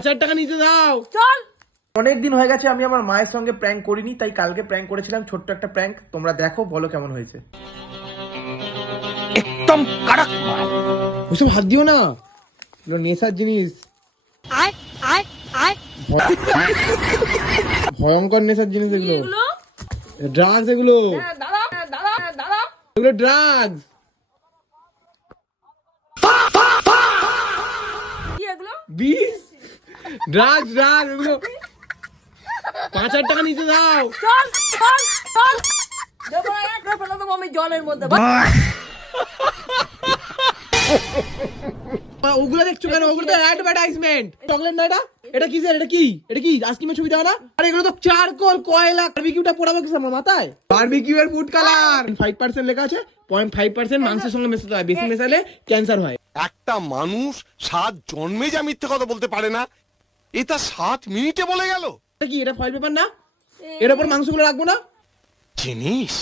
5000 টাকা নিচে দাও। চল। অনেকদিন হয়ে গেছে আমি আমার মায়ের সঙ্গে প্র্যাঙ্ক করিনি, তাই কালকে প্র্যাঙ্ক করেছিলাম, ছোট্ট একটা প্র্যাঙ্ক। তোমরা দেখো, বলো কেমন হয়েছে। একদম কড়ক মাল। ওসব হাত দিও না, এগুলো নেশার জিনিস, আয় আয় আয়। ভয়ঙ্কর নেশার জিনিস এগুলো, এগুলো ড্রাগস এগুলো, দাঁড়া দাঁড়া দাঁড়া। এগুলো ড্রাগস। কি এগুলো? বিষ, ড্রাগস ড্রাগস এগুলো। 5000 টাকা নিচে দাও। চল চল চল। দেবো না, একটা ফেলে দেবো আমি জলের মধ্যে। ওগুলো দেখছো কেন? ওগুলো তো অ্যাডভার্টাইজমেন্ট। চকলেট না এটা? এটা কিসের? এটা কি? এটা কি আইসক্রিমের ছবি দেওয়া না? আরে এগুলো তো চারকোল কয়লা। বারবিকিউটা পোড়াবো কি আমার মাথায়? বারবিকিউ এর ফুড কালার 5% লেখা আছে। 0.5% মাংসের সঙ্গে মেশাতে হয়, বেশি মেশালে ক্যান্সার হয়। একটা মানুষ 7 জন্মে যা মিথ্যে কথা বলতে পারে না, এটা 7 মিনিটে বলে গেল। এটা কি? এটা ফয়েল পেপার না? এর উপর মাংসগুলো রাখবো না? জিনিস